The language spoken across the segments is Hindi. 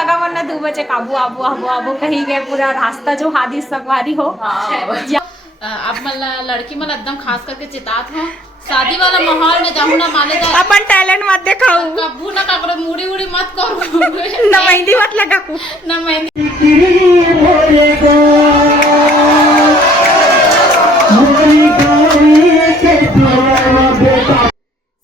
सगा वरना 2 बजे काबू आबू आबू आबू कहीं गए पूरा रास्ता जो हादी संगवारी हो। अब मतलब लड़की मतलब एकदम खास करके चितात हो शादी वाला माहौल में जाऊँ ना माने जाए अपन टैलेंट मत दिखाऊ, कबू ना कपड़े मुड़ी उड़ी मत करो ना मेहंदी मत लगाऊ, ना मेहंदी।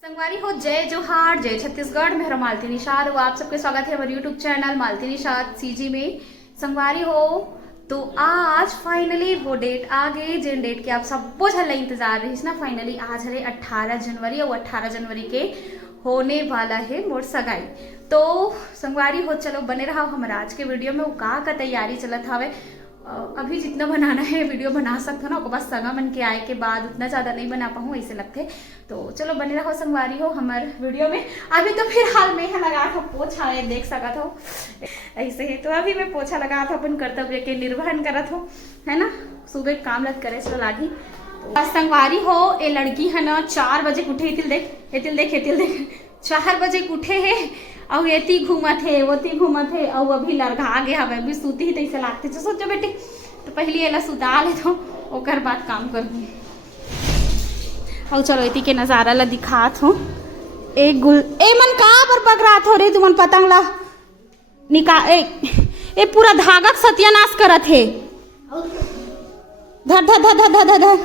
संगवारी हो जय जोहार, जय छत्तीसगढ़। मेरा मालती निषाद हो, आप सबके स्वागत है हमारे यूट्यूब चैनल मालती निषाद सीजी में। संगवारी हो तो आज फाइनली वो डेट आ गई जिन डेट के आप सब बहुत हल्ला इंतजार रही ना। फाइनली आज है 18 जनवरी और 18 जनवरी के होने वाला है मोर सगाई। तो संगवारी हो चलो बने रहा हमारा आज के वीडियो में। वो का तैयारी चलत हवे, अभी जितना बनाना है वीडियो बना सकते हो ना, बस सगा मन के आए के बाद उतना ज़्यादा नहीं बना पाऊँ ऐसे लगते। तो चलो बने रहो संगवारी हो हमारे वीडियो में। अभी तो फिलहाल मैं लगा था पोछा, देख सका था ऐसे ही। तो अभी मैं पोछा लगा था अपन कर्तव्य के निर्वहन करत हो है ना, सुबह काम लग करे चलो लागी। तो संगवारी हो ये लड़की है ना 4 बजे उठे, हेतिल देख 4 बजे उठे है और एती घूमत है वोती घूमत है और अभी लड़का गया हवे, अभी सूती ही तैसे लागते। तो सोचो बेटे तो पहले एला सुता ले तो ओकर बाद काम कर दी। और चलो एती के नज़ारा ला दिखात हो। एक गुल ए मन का पर पकड़ात हो रे तुमन पतंग ला निका ए पूरा धागा सत्यानाश करत है। धर धर धर धर धर धर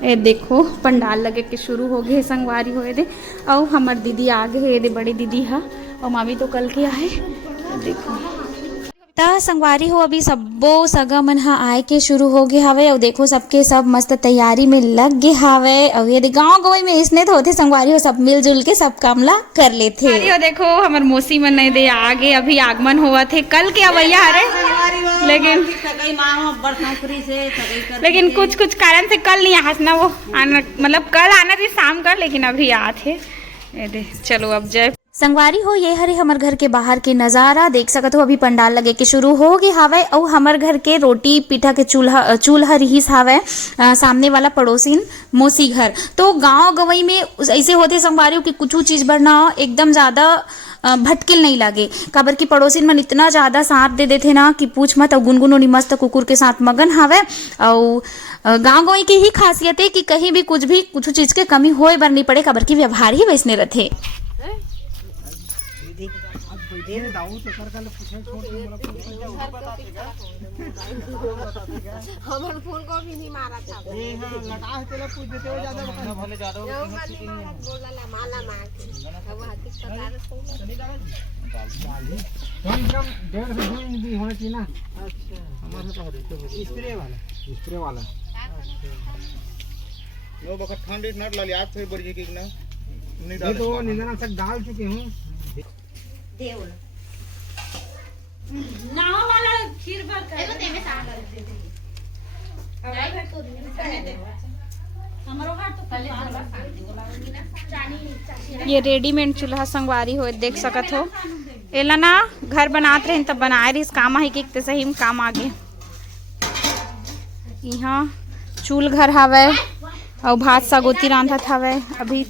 ए देखो पंडाल लगे के शुरू हो गए संगवारी होए दे। और हमार दीदी आ गए दे, बड़ी दीदी है और मामी तो कल के आए। देखो ता संगवारी हो अभी सबो सगा मन हा आए के शुरू हो गए हवे और देखो सबके सब मस्त तैयारी में लग गए हवे। और ये गाँव गवई में इसने तो होते संगवारी हो सब मिलजुल के सब काम ला कर लेते। अरे देखो हमार मौसी मन नहीं दे आगे अभी आगमन हुआ थे कल के अवैया हरे, लेकिन कुछ कारण से कल नहीं आना, वो आना मतलब कल आना थी शाम का, लेकिन अभी आ थे। चलो अब जय संगवारी हो ये हरे हमर घर के बाहर के नज़ारा देख सकत हो। अभी पंडाल लगे के शुरू हो गए हावे और हमर घर के रोटी पीठा के चूल्हा रहीस हावे सामने वाला पड़ोसिन मौसी घर। तो गांव गवई में ऐसे होते संगवारी हो कि कुछ चीज बढ़ना एकदम ज़्यादा भटकिल नहीं लगे, काबर की पड़ोसिन मन इतना ज़्यादा साथ दे देते ना कि पूछ मत। और गुनगुन और मस्त कुकुर के साथ मगन हावे। और गाँव गवई की ही खासियत है कि कहीं भी कुछ चीज़ के कमी होए बर नहीं पड़े, काबर की व्यवहार ही वैसने रहते। हमन फूल को भी नहीं मारा था लगा तेला पूछ देते हो ज्यादा भले ज्यादा बोला माला मार के अब हाथी पता कम कम 150 भी होना चाहिए ना। अच्छा हमारे तो देखो स्प्रे वाला नो बखत ठंड इज नॉट लाली आज थोड़ी बड़ी की ना नहीं डाल तो निंदना तक डाल चुके हूं देव नाव वाला खीर भर कर एगो देवे साग दे दे अब घर तो दे हमरो घर तो पहले जानी। ये रेडीमेड चूल्हा संगवारी हो देख सकत हो। एला ना घर बनात रहे तब बनाए रही काम ही के सही में काम आ गए। यहाँ चूल घर हवे और भात सगोती रांधत हवे अभी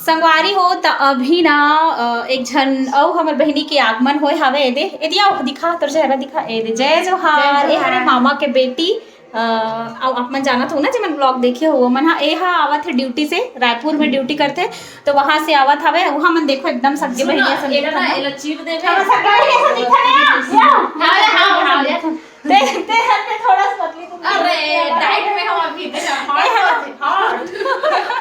संगवारी हो। तो अभी ना एक जन और हमार बहनी के आगमन होए हवे। एदिया दिखा तोर चेहरा दिखा दे जय जोहार। ए हरे मामा के बेटी आप मन जानत हो ना जब मन ब्लॉग देखे हो मन हा ए हा आवत है ड्यूटी से, रायपुर में ड्यूटी करते तो वहां से आवत हवे। वहां मन देखो एकदम सगे बहनिया सब एला ना एला चीर देवे हम सगाई ऐसा दिखा हां देखते हैं थोड़ा सा पतली तुम। अरे डाइट में हम अभी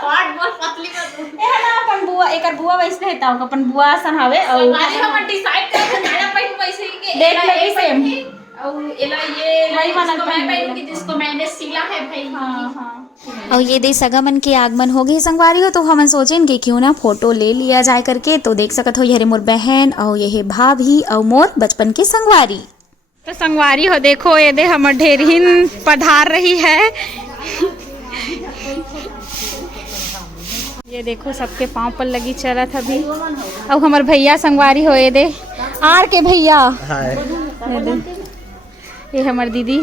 हार्ड बहुत पतली कर दूं ए ना अपन बुआ एकर बुआ वैसे हेता अपन बुआ सन हवे। और हमारे हम डिसाइड कर जाना पहले वैसे ही के देख ले सेम और एला ये वही वाला जिसको मैं पहनूं कि जिसको मैंने सिला है भाई। हाँ। और ये दे सगा मन के आगमन हो गए संगवारी हो। तो हम सोचें कि क्यों ना फोटो ले लिया जाए करके। तो देख सकत हो ये मोर बहन और ये भाभी और मोर बचपन के संगवारी। तो संगवारी हो देखो ये दे हमर ढेरहीन पधार रही है। ये देखो सबके पाँव पर लगी चलत अभी। और हमार भैया संगवारी हो ये दे आर के भैया, ये हमार दीदी।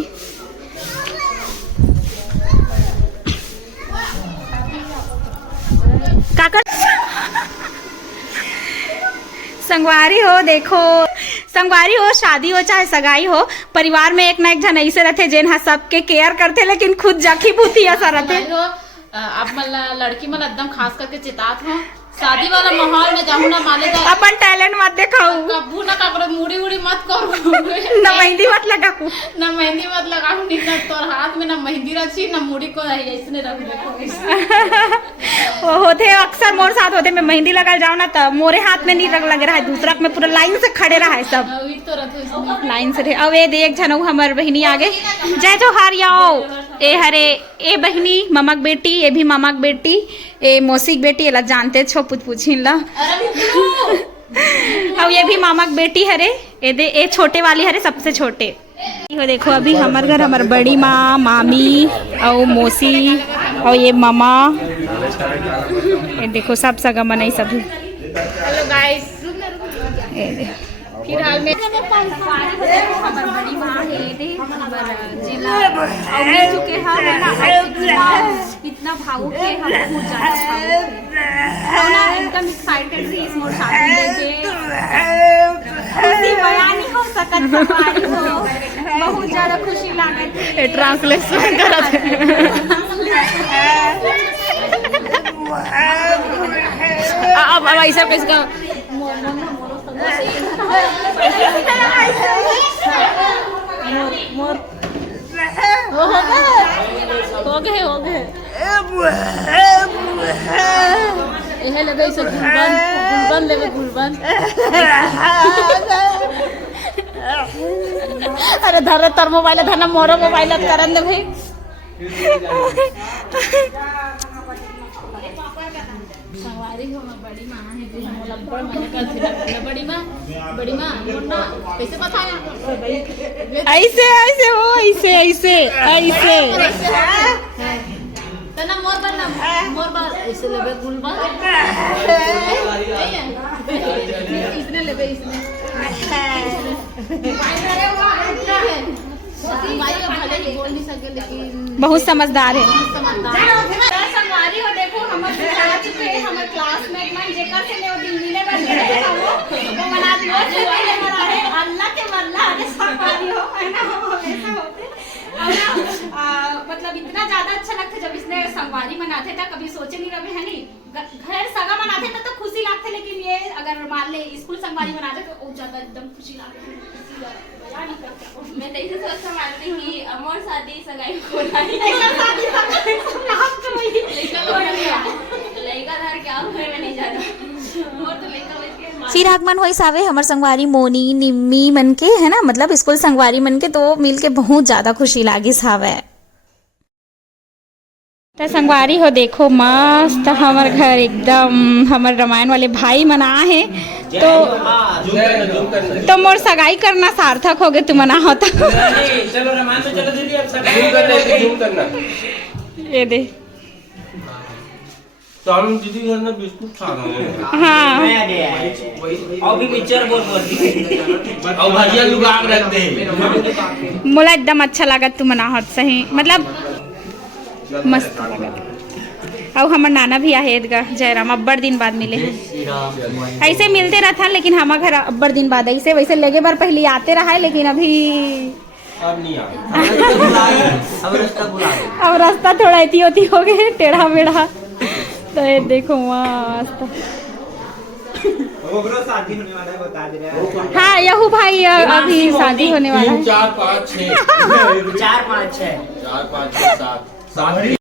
काकर संगवारी हो देखो, संगवारी हो, शादी हो चाहे सगाई हो, परिवार में एक ना एक जन ऐसे रहते जेन हा सबके केयर करते लेकिन खुद जखी भूती ऐसा रहते। आप मला लड़की मला एकदम खास करके चितात हो शादी वाला माहौल में जाऊँ ना माले जाए अपन टैलेंट मत दिखाऊ, कब्बू ना कपड़े मुड़ी उड़ी मत करू ना मेहंदी मत लगाऊ, ना मेहंदी मत लगाऊ, ना तोर हाथ में ना मेहंदी रची ना मुड़ी को ऐसने रख देखो। वो होते अक्सर मोर साथ होते, मैं मेहंदी लगा जाऊँ ना तो मोरे हाथ में नहीं लग रहा है, दूसरा में पूरा लाइन से खड़े रहा है सब लाइन से। अब ये देख जनऊ हमार बहनी आगे जय जोहार आओ, ए हरे ए बहनी ममक बेटी, ये भी ममक बेटी, ए मौसिक बेटी एला जानते छो पूछिन ला। अब ये भी मामक बेटी हरे, ए छोटे वाली हरे सबसे छोटे। हो देखो अभी हमार घर हमार बड़ी माँ मामी और मौसी और ये मामा, ये देखो सब सगा मनाई सभी। हेलो गाइस, फिलहाल में हमार बड़ी माँ है दे हमार जिला और मिल चुके हैं, इतना भावुक है हम बहुत ज्यादा भावुक है और ना एकदम एक्साइटेड रही इस मोर शादी लेके, खुशी बयान नहीं हो सकत संगवारी हो, बहुत ज्यादा खुशी लागत है। ट्रांसलेशन करत अब ऐसा किसका हो गए यह लगे से गुलबन लेवे गुलबन। अरे धर तर मोबाइल धर मोरो मोबाइल करन दे भाई। संगवारी हो बड़ी माँ है कि हम लंबड़ मने कर थी बड़ी माँ मुन्ना कैसे बताया ऐसे ऐसे हो ऐसे ऐसे ऐसे तना मोर बन ऐसे लेबे गुलबा इसने लेबे इसने भले ही बोल नहीं सके लेकिन बहुत समझदार है। संगवारी हो देखो हमारे आ चुके हमारे क्लासमेट में जेकर से ने दिल्ली में बैठे रहे वो मना दियो से पहले मरा है अल्लाह के मल्ला अरे संगवारी हो है ना ऐसा होते मतलब इतना ज्यादा अच्छा लगता जब इसने संगवारी मनाते था, कभी सोचे नहीं रहे है नहीं घर सगा मनाते थे तो खुशी लगते, लेकिन ये अगर मान ले स्कूल संगवारी मनाते तो ज्यादा एकदम खुशी लगती। मैं तो ऐसे सोच मानती कि अमर शादी सगाई को नहीं लड़का धार क्या हुए मैं नहीं जाना और तो लड़का फिर आगमन हुई सावे हमर संगवारी मोनी निम्मी मन के है ना, मतलब स्कूल संगवारी मन के तो मिल के बहुत ज्यादा खुशी लागी सावे। तो संगवारी हो देखो मस्त हमार घर एकदम हमार रामायण वाले भाई मना है तो मोर सगाई करना सार्थक हो गए तुम मना होता। चलो रामायण तो चलो दीदी अब सगाई जूम करना ये दे तो हम दीदी घर में बिस्कुट खा रहे हैं। हाँ अभी पिक्चर बोल और भजिया लुगा रखते हैं। मोला एकदम अच्छा लगा तुम मना होत सही, मतलब मस्त लगा। और हमार नाना भी आहे जयराम अब्बड़ दिन बाद मिले हैं, ऐसे मिलते रहता लेकिन हमार घर अब्बड़ दिन बाद ऐसे वैसे लगे बार पहले आते रहा है लेकिन अभी अब नहीं अब रास्ता थोड़ा इतनी होती हो गए टेढ़ा मेढ़ा। तो ये देखो मस्त शादी होने वाला है बता दे रहा है। हाँ यहू भाई अभी शादी होने वाला है। 4 5 6 4 5 6 4 5 6 7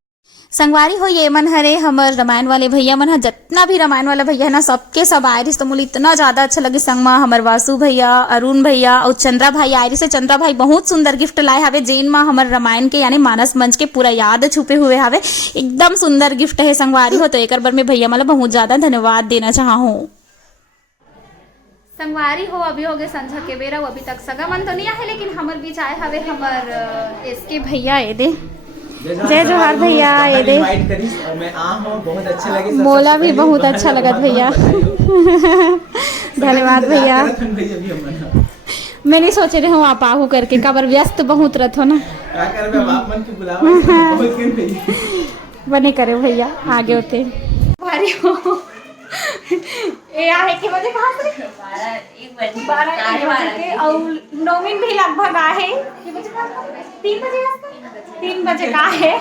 संगवारी हो ये मन हरे हमर रामायण वाले भैया मन जितना भी रामायण वाला भैया है ना सबके सब आए रही तो मुझे इतना ज्यादा अच्छा लगे। संग में हमर वासु भैया अरुण भैया और चंद्रा भाई आए रही से। चंद्रा भाई बहुत सुंदर गिफ्ट लाए हवे जेन में हमर रामायण के यानी मानस मंच के पूरा याद छुपे हुए हवे। एकदम सुंदर गिफ्ट है संगवारी हो तो एक बार में भैया मतलब बहुत ज्यादा धन्यवाद देना चाहूँ। संगवारी हो अभी हो गए संझा के बेरा अभी तक सगा मन तो नहीं आए लेकिन हमर बीच आए हवे हमर इसके भैया ये दे जय जोहार भैया ये दे मैं बहुत अच्छा लगे मोला भी बहुत अच्छा लगा भैया धन्यवाद भैया। मैं नहीं सोच रही हूँ आप आहू करके कबर व्यस्त बहुत रहते हो ना बने करे भैया आगे होते भारी हो ये आहे के बजे कहाँ से 12-1 बजे के और नौमीन भी लगभग आहे के बजे का 3 बजे 3 बजे का है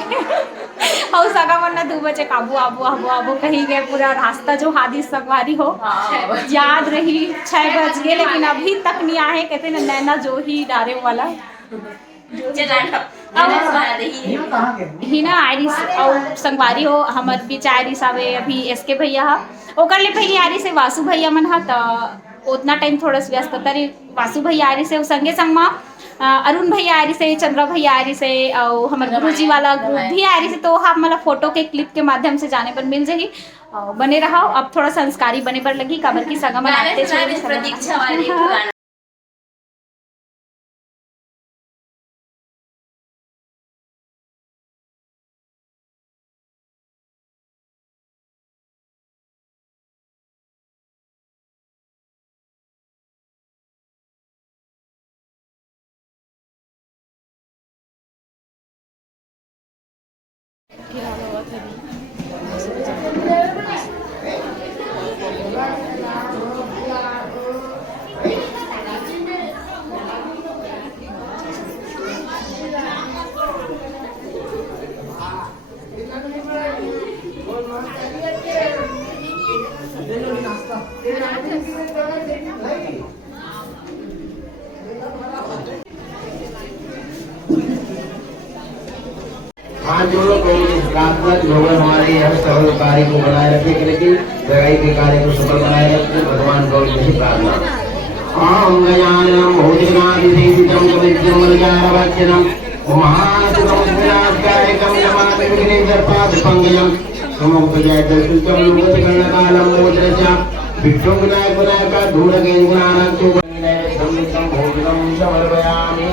और सगा मन्ना 2 बजे काबू आबू आबू आबू कहीं गए पूरा रास्ता जो हादिस संगवारी हो याद रही 6 बज गए लेकिन अभी तक नहीं आए कहते ना नैना जो ही डारे वाला हिना आयरिस और संगवारी हो हमर बीच आयरिस आवे अभी एसके भैया हा ओकर ले पहले आयरिस से वासु भैया मन हा त उतना टाइम थोड़ा व्यस्त तरी वासु भैया आयरिस से संगे संग मा अरुण भैया आयरिस से चंद्रा भैया आयरिस से और हमर गुरुजी वाला ग्रुप भी आयरिस से तो आप मतलब फोटो के क्लिप के माध्यम से जाने पर मिल जाही बने रहा अब थोड़ा संस्कारी बने पर लगी काबर की सगा मनाते प्रतीक्षा वाले हाथ जोड़ो प्रार्थना भगवान हमारे यह सफल कार्य को बनाए रखे लेकिन जगाई के कार्य को सफल बनाए रखे भगवान गौरी से प्रार्थना ओम गजाननम भोजनादिदेवितम कवित्रम वज्रवच्चनम महासुतम विनाशकारिकम नमामि विघ्नेश्वरपादपङ्कजं समोपजयदर्शुतं लोकगणकालं मोचरचा विष्णु विनायक विनायक धूलकेन गुणानां संयुक्तं भोजनं समर्पयामि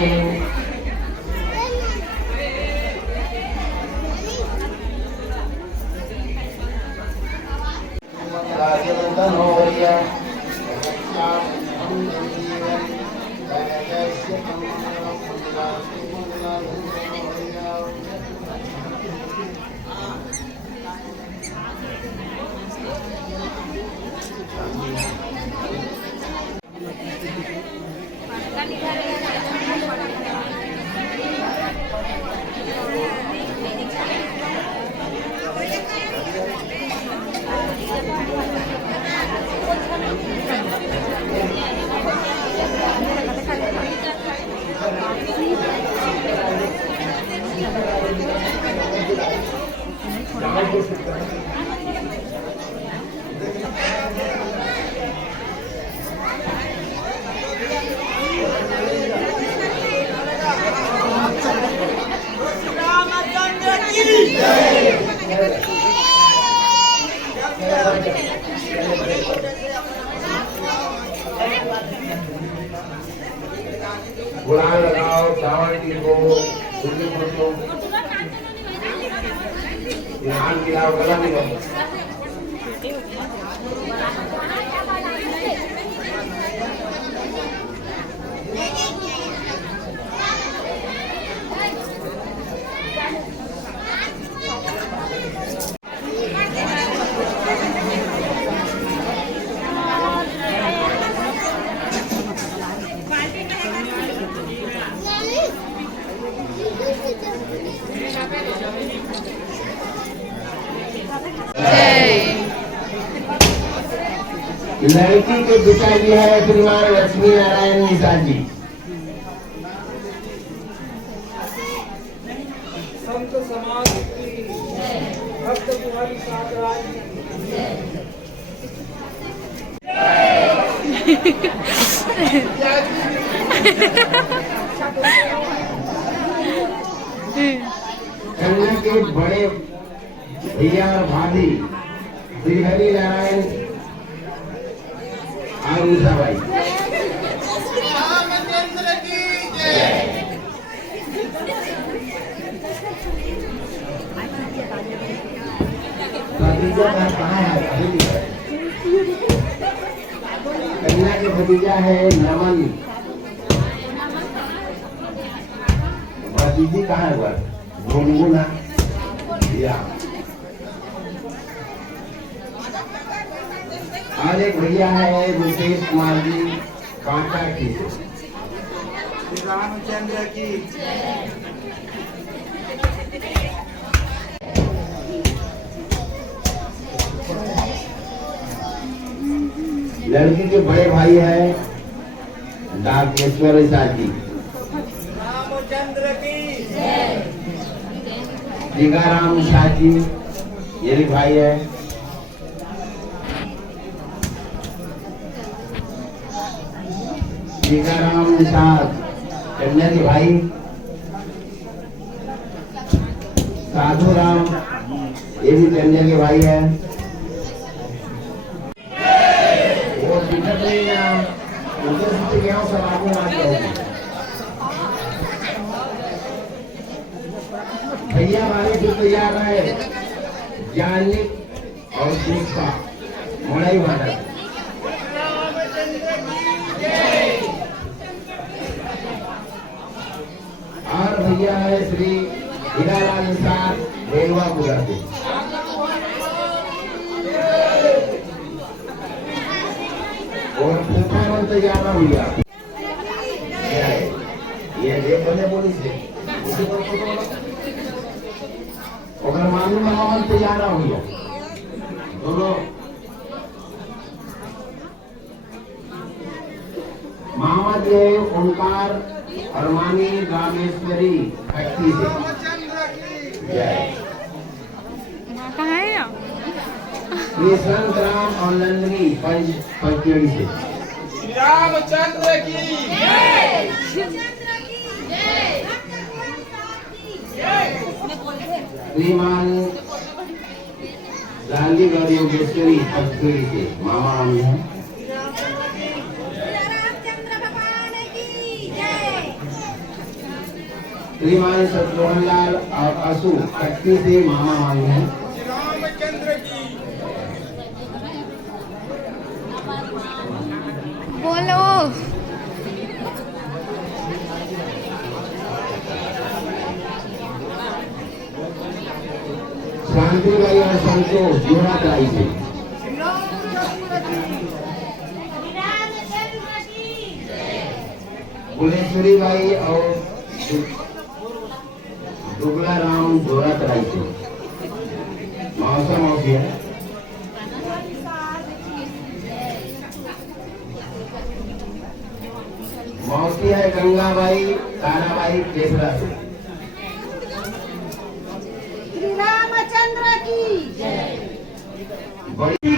गुलाल लगाओ चावल की को उल्ली को ध्यान खिलाओ गला भी लगाओ लड़की के पिताजी है श्रीमान लक्ष्मी नारायण निषाद जी। संत समाज की भक्त कुमारी सागराज कन्या के बड़े भैया और भाभी श्री हरि नारायण आरूषा भाई भतीजा कहाँ है? कन्या के भतीजा है नमन। भतीजी कहाँ है? वह गुनगुना या और एक भैया है रुपेश कुमार जी कांटा की। श्री रामचंद्र की लड़की के बड़े भाई है डाकेश्वर साथी। रामचंद्र की टीकाराम साथी ये भी भाई है। टीकाराम निषाद कन्या के भाई। साधु राम ये भी कन्या के भाई है। वो दिक्कत नहीं है, उधर से गया सब आपको मानते होंगे। भैया हमारे जो तैयार है जानने और शिक्षा मोड़ाई वाला। और भैया है श्री हीरालाल निषाद रेलवा पूरा से। और फूफा तैयार ना भैया ये बने बोली से अगर मालूम माहौल तैयार ना भैया दोनों मामा जी है ओंकार और मानी रामेश्वरी भक्ति से। जय ये संत राम और नंदिनी पंचड़ी से। श्री रामचंद्र की श्रीमान गांधी गौरी योगेश्वरी पंचड़ी से मामा मामी है। श्रीमान शत्रुघ्न लाल और असु शक्ति से मामा मामी है। श्री रामचंद्र की बोलो। शांति भाई और संतोष जोड़ा कराई से। फुलेश्वरी भाई और दुगला राम जोड़ा कराई से। मौसा मौसी है। मौसी है गंगाबाई ताराबाई केसरा से। श्री रामचंद्र की बड़ी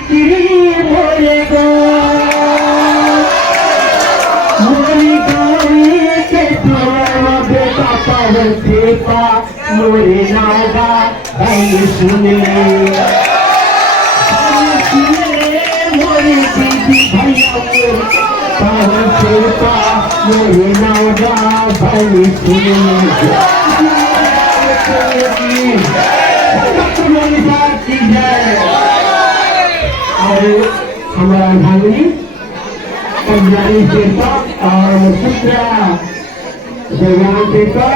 मोरे नागा भाई सुन ले मोरे दीदी भैया पावन शेरपा मोरे नागा भाई सुन ले। और हमारा भाई पंजाबी शेरपा और पुत्रा जयराम शेरपा